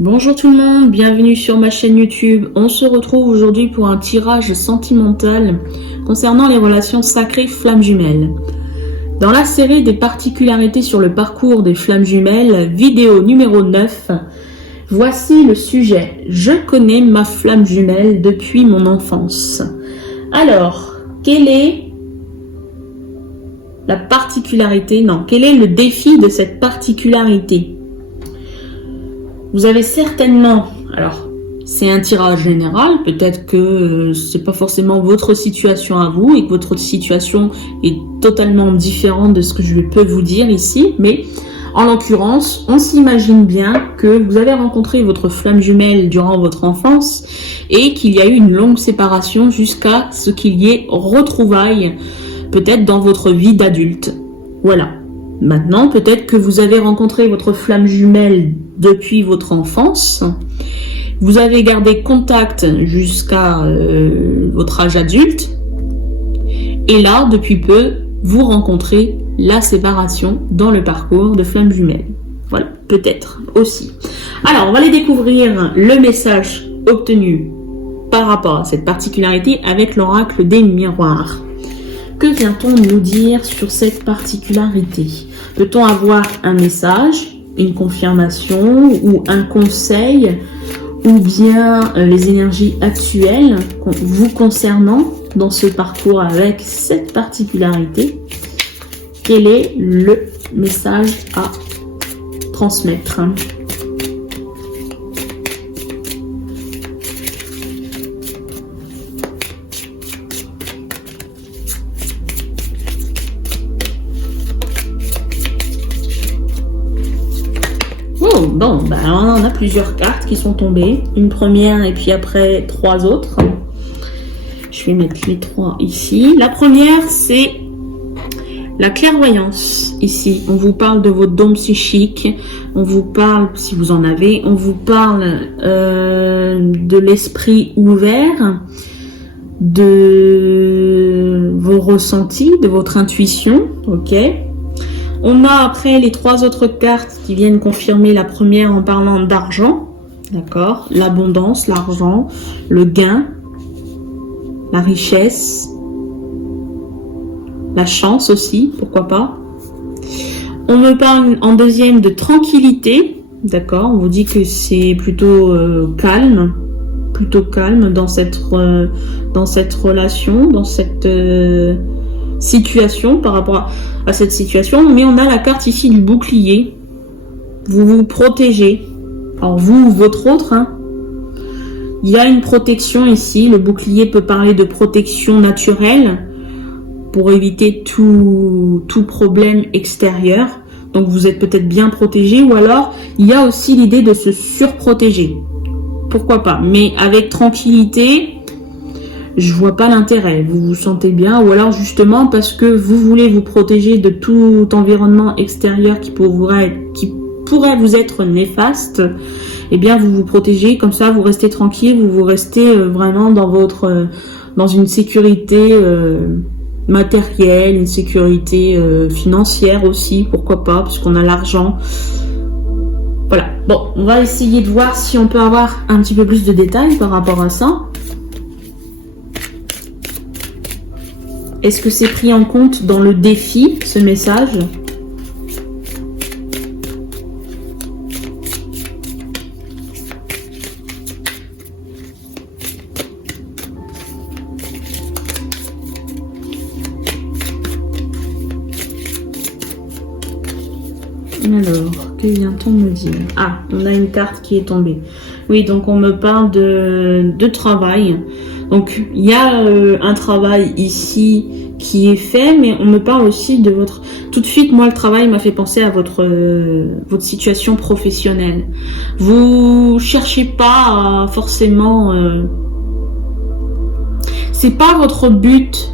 Bonjour tout le monde, bienvenue sur ma chaîne YouTube. On se retrouve aujourd'hui pour un tirage sentimental concernant les relations sacrées flammes jumelles. Dans la série des particularités sur le parcours des flammes jumelles, vidéo numéro 9, voici le sujet. Je connais ma flamme jumelle depuis mon enfance. Alors, quelle est la particularité? Non, quel est le défi de cette particularité? Vous avez certainement, alors c'est un tirage général, peut-être que c'est pas forcément votre situation à vous et que votre situation est totalement différente de ce que je peux vous dire ici, mais en l'occurrence, on s'imagine bien que vous avez rencontré votre flamme jumelle durant votre enfance et qu'il y a eu une longue séparation jusqu'à ce qu'il y ait retrouvailles, peut-être dans votre vie d'adulte. Voilà. Maintenant, peut-être que vous avez rencontré votre flamme jumelle depuis votre enfance. Vous avez gardé contact jusqu'à votre âge adulte. Et là, depuis peu, vous rencontrez la séparation dans le parcours de flamme jumelle. Voilà, peut-être aussi. Alors, on va aller découvrir le message obtenu par rapport à cette particularité avec l'oracle des miroirs. Que vient-on nous dire sur cette particularité? Peut-on avoir un message, une confirmation ou un conseil ou bien les énergies actuelles vous concernant dans ce parcours avec cette particularité? Quel est le message à transmettre? Bon, bah, on a plusieurs cartes qui sont tombées. Une première et puis après 3 autres. Je vais mettre les 3 ici. La première, c'est la clairvoyance. Ici, on vous parle de votre dôme psychique. On vous parle, si vous en avez, on vous parle de l'esprit ouvert, de vos ressentis, de votre intuition. Ok. On a après les 3 autres cartes qui viennent confirmer la première en parlant d'argent, d'accord, l'abondance, l'argent, le gain, la richesse, la chance aussi, pourquoi pas. On me parle en deuxième de tranquillité, d'accord, on vous dit que c'est plutôt calme dans cette relation, dans cette situation par rapport à cette situation, mais on a la carte ici du bouclier. Vous vous protégez. Alors vous ou votre autre, hein. Il y a une protection ici. Le bouclier peut parler de protection naturelle pour éviter tout problème extérieur. Donc vous êtes peut-être bien protégé, ou alors il y a aussi l'idée de se surprotéger. Pourquoi pas, mais avec tranquillité. Je vois pas l'intérêt, vous vous sentez bien, ou alors justement parce que vous voulez vous protéger de tout environnement extérieur qui pourrait vous être néfaste, eh bien vous vous protégez, comme ça vous restez tranquille, vous restez vraiment dans une sécurité matérielle, une sécurité financière aussi, pourquoi pas, puisqu'on a l'argent. Voilà, bon, on va essayer de voir si on peut avoir un petit peu plus de détails par rapport à ça. Est-ce que c'est pris en compte dans le défi, ce message? Alors, que vient-on me dire? Ah, on a une carte qui est tombée. Oui, donc on me parle de travail. Donc, il y a un travail ici qui est fait, mais on me parle aussi de votre... Tout de suite, moi, le travail m'a fait penser à votre situation professionnelle. Vous cherchez pas à forcément... C'est pas votre but.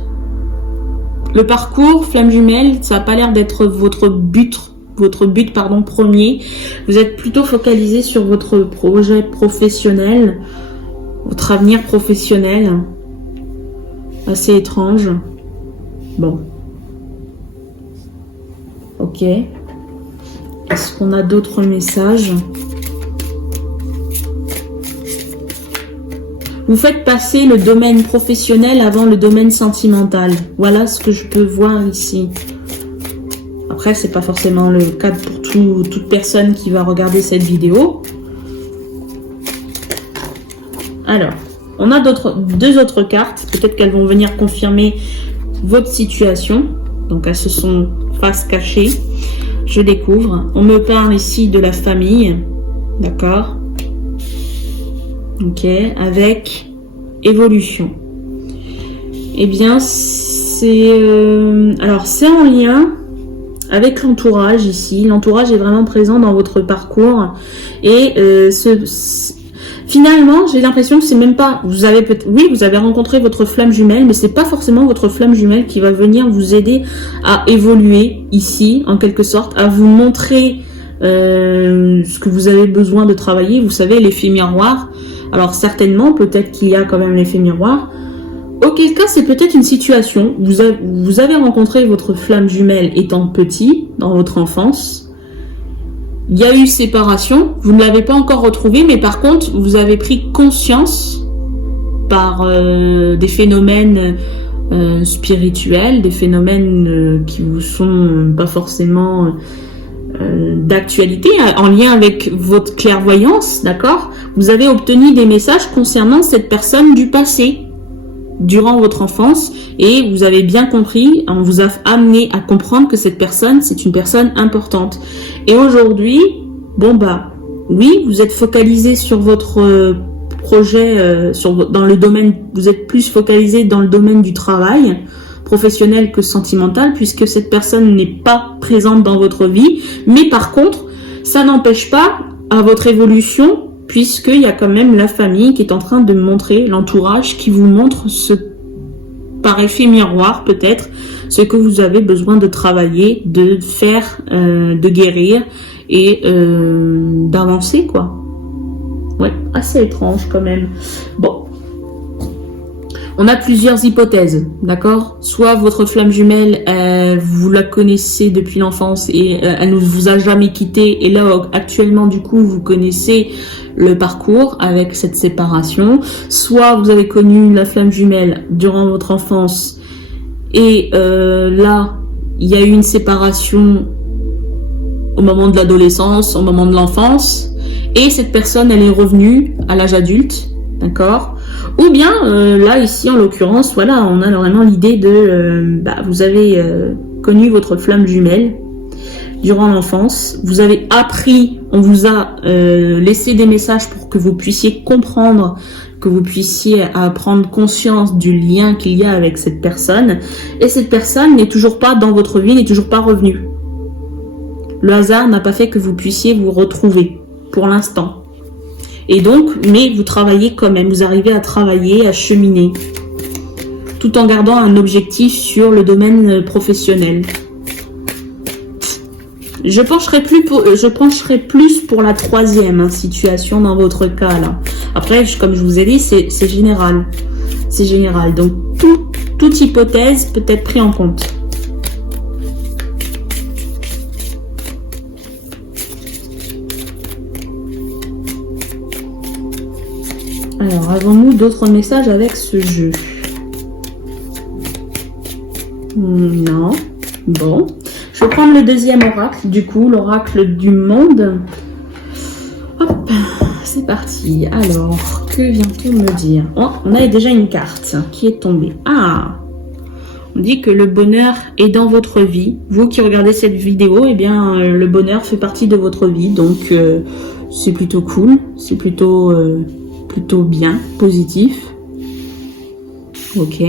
Le parcours flamme jumelle, ça n'a pas l'air d'être votre but premier. Vous êtes plutôt focalisé sur votre projet professionnel, votre avenir professionnel. Assez étrange. Bon. Ok. Est-ce qu'on a d'autres messages? Vous faites passer le domaine professionnel avant le domaine sentimental. Voilà ce que je peux voir ici. Après, c'est pas forcément le cas pour toute personne qui va regarder cette vidéo. Alors, on a deux autres cartes. Peut-être qu'elles vont venir confirmer votre situation. Donc, elles se sont face cachée. Je découvre. On me parle ici de la famille. D'accord. Ok. Avec évolution. Eh bien, c'est... alors, c'est en lien avec l'entourage ici. L'entourage est vraiment présent dans votre parcours. Et finalement, j'ai l'impression que c'est même pas... Vous avez rencontré votre flamme jumelle, mais c'est pas forcément votre flamme jumelle qui va venir vous aider à évoluer ici, en quelque sorte, à vous montrer ce que vous avez besoin de travailler. Vous savez, l'effet miroir. Alors certainement, peut-être qu'il y a quand même l'effet miroir. Auquel cas, c'est peut-être une situation. Vous avez rencontré votre flamme jumelle étant petit, dans votre enfance. Il y a eu séparation. Vous ne l'avez pas encore retrouvée, mais par contre, vous avez pris conscience par des phénomènes spirituels, des phénomènes qui vous sont pas forcément d'actualité, en lien avec votre clairvoyance, d'accord? Vous avez obtenu des messages concernant cette personne du passé, durant votre enfance, et vous avez bien compris, on vous a amené à comprendre que cette personne, c'est une personne importante. Et aujourd'hui, bon bah, oui, vous êtes focalisé sur votre projet, dans le domaine, vous êtes plus focalisé dans le domaine du travail, professionnel que sentimental, puisque cette personne n'est pas présente dans votre vie, mais par contre, ça n'empêche pas à votre évolution, puisqu'il y a quand même la famille qui est en train de montrer, l'entourage qui vous montre par effet miroir peut-être, ce que vous avez besoin de travailler, de faire, de guérir et d'avancer, quoi. Ouais, assez étrange quand même. Bon. On a plusieurs hypothèses, d'accord? Soit votre flamme jumelle, vous la connaissez depuis l'enfance et elle ne vous a jamais quitté. Et là, actuellement, du coup, vous connaissez le parcours avec cette séparation. Soit vous avez connu la flamme jumelle durant votre enfance et là, il y a eu une séparation au moment de l'adolescence, au moment de l'enfance. Et cette personne, elle est revenue à l'âge adulte, d'accord? Ou bien, là, ici, en l'occurrence, voilà, on a vraiment l'idée de... vous avez connu votre flamme jumelle durant l'enfance. Vous avez appris, on vous a laissé des messages pour que vous puissiez comprendre, que vous puissiez prendre conscience du lien qu'il y a avec cette personne. Et cette personne n'est toujours pas dans votre vie, n'est toujours pas revenue. Le hasard n'a pas fait que vous puissiez vous retrouver, pour l'instant. Et donc, mais vous travaillez quand même, vous arrivez à travailler, à cheminer, tout en gardant un objectif sur le domaine professionnel. Je pencherai plus pour la troisième situation dans votre cas là. Après, comme je vous ai dit, c'est général. C'est général. Donc, toute hypothèse peut être prise en compte. Alors, avons-nous d'autres messages avec ce jeu? Non. Bon. Je vais prendre le deuxième oracle, du coup, l'oracle du monde. Hop, c'est parti. Alors, que vient-on me dire? Oh, on a déjà une carte qui est tombée. Ah! On dit que le bonheur est dans votre vie. Vous qui regardez cette vidéo, eh bien, le bonheur fait partie de votre vie. Donc, c'est plutôt cool. C'est plutôt bien, positif. Ok.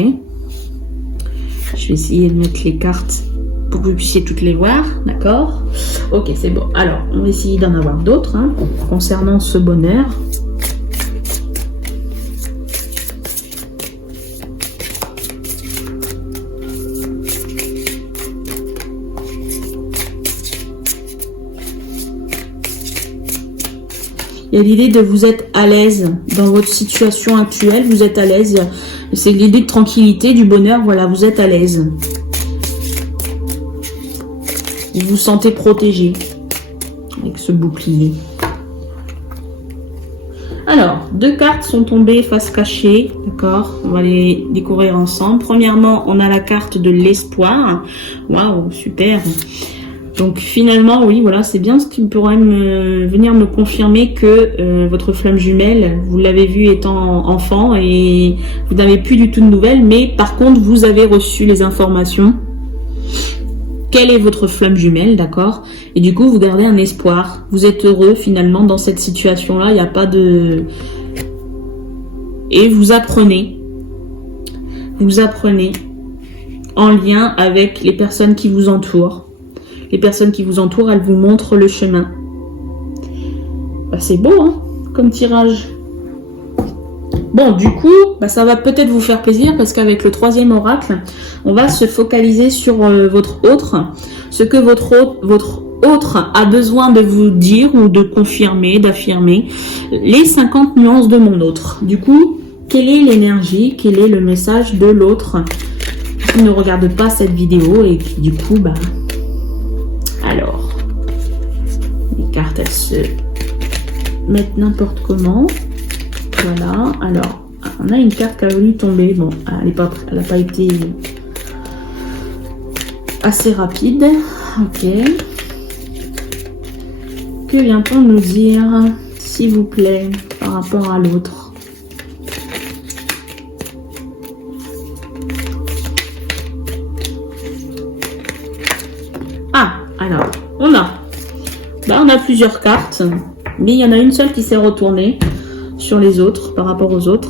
Je vais essayer de mettre les cartes pour que vous puissiez toutes les voir, d'accord? Ok, c'est bon. Alors, on va essayer d'en avoir d'autres concernant ce bonheur. Il y a l'idée de vous être à l'aise dans votre situation actuelle, vous êtes à l'aise. C'est l'idée de tranquillité, du bonheur, voilà, vous êtes à l'aise. Vous vous sentez protégé avec ce bouclier. Alors, 2 cartes sont tombées face cachée, d'accord? On va les découvrir ensemble. Premièrement, on a la carte de l'espoir. Waouh, super. Donc finalement, oui, voilà, c'est bien ce qui pourrait venir me confirmer que votre flamme jumelle, vous l'avez vu étant enfant et vous n'avez plus du tout de nouvelles, mais par contre, vous avez reçu les informations. Quelle est votre flamme jumelle, d'accord? Et du coup, vous gardez un espoir. Vous êtes heureux finalement dans cette situation-là, il n'y a pas de... Et vous apprenez. Vous apprenez en lien avec les personnes qui vous entourent. Les personnes qui vous entourent, elles vous montrent le chemin. Bah, c'est beau, hein, comme tirage. Bon, du coup, bah, ça va peut-être vous faire plaisir parce qu'avec le 3e oracle, on va se focaliser sur votre autre. Ce que votre autre a besoin de vous dire ou de confirmer, d'affirmer. Les 50 nuances de mon autre. Du coup, quelle est l'énergie, quel est le message de l'autre qui ne regarde pas cette vidéo et qui, du coup, bah... Alors, les cartes, elles se mettent n'importe comment. Voilà, alors, on a une carte qui a voulu tomber. Bon, elle n'a pas été assez rapide. Ok. Que vient-on nous dire, s'il vous plaît, par rapport à l'autre? Ah, alors, on a plusieurs cartes, mais il y en a une seule qui s'est retournée sur les autres, par rapport aux autres.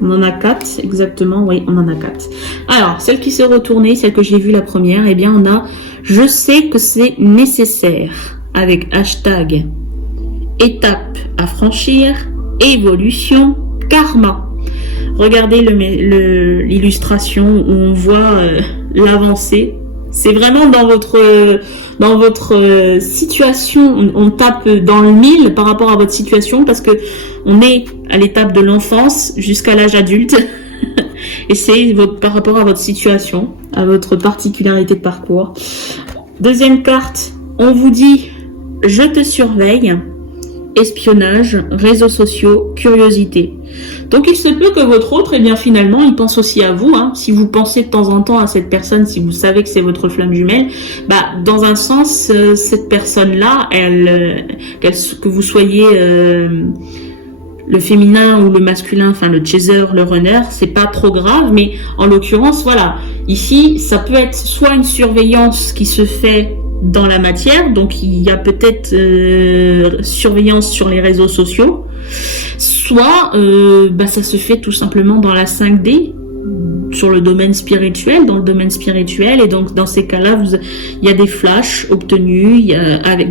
On en a 4, exactement, oui, on en a 4. Alors, celle qui s'est retournée, celle que j'ai vue la première, eh bien, on a « Je sais que c'est nécessaire » avec hashtag étape à franchir, évolution, karma. Regardez l'illustration où on voit l'avancée. C'est vraiment dans votre situation, on tape dans le 1000 par rapport à votre situation parce que on est à l'étape de l'enfance jusqu'à l'âge adulte et c'est par rapport à votre situation, à votre particularité de parcours. Deuxième carte, on vous dit « Je te surveille ». Espionnage, réseaux sociaux, curiosité. Donc il se peut que votre autre, eh bien finalement, il pense aussi à vous. Hein. Si vous pensez de temps en temps à cette personne, si vous savez que c'est votre flamme jumelle, bah dans un sens, cette personne-là, que vous soyez le féminin ou le masculin, enfin le chaser, le runner, c'est pas trop grave, mais en l'occurrence, voilà, ici, ça peut être soit une surveillance qui se fait dans la matière, donc il y a peut-être surveillance sur les réseaux sociaux, soit ça se fait tout simplement dans la 5D, sur le domaine spirituel, et donc dans ces cas-là, il y a des flashs obtenus,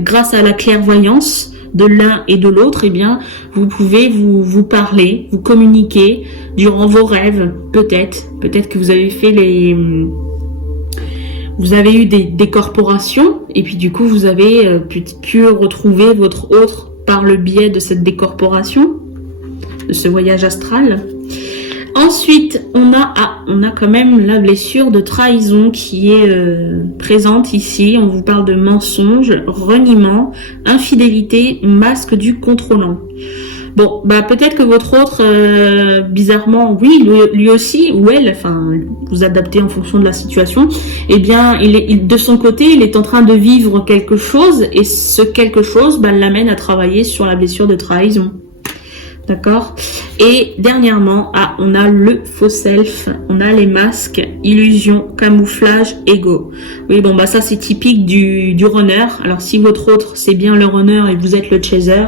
grâce à la clairvoyance de l'un et de l'autre, eh bien, vous pouvez vous parler, vous communiquer durant vos rêves, peut-être que vous avez fait vous avez eu des corporations et puis du coup vous avez pu retrouver votre autre par le biais de cette décorporation, de ce voyage astral. Ensuite, on a quand même la blessure de trahison qui est présente ici. On vous parle de mensonge, reniement, infidélité, masque du contrôlant. Bon, bah peut-être que votre autre, bizarrement, oui, lui aussi, ou elle, enfin, vous adaptez en fonction de la situation, eh bien, de son côté, il est en train de vivre quelque chose, et ce quelque chose, bah, l'amène à travailler sur la blessure de trahison. D'accord? Et dernièrement, on a le faux self, on a les masques, illusion, camouflage, ego. Oui, bon, bah ça c'est typique du runner. Alors si votre autre, c'est bien le runner et vous êtes le chaser,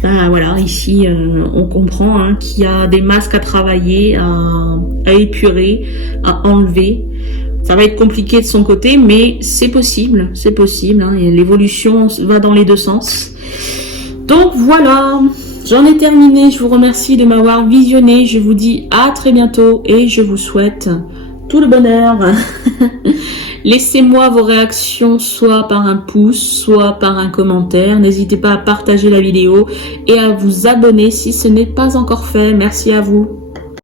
ben voilà, ici on comprend qu'il y a des masques à travailler, à épurer, à enlever. Ça va être compliqué de son côté, mais c'est possible, et l'évolution va dans les deux sens. Donc voilà, j'en ai terminé, je vous remercie de m'avoir visionné, je vous dis à très bientôt et je vous souhaite tout le bonheur. Laissez-moi vos réactions soit par un pouce, soit par un commentaire. N'hésitez pas à partager la vidéo et à vous abonner si ce n'est pas encore fait. Merci à vous.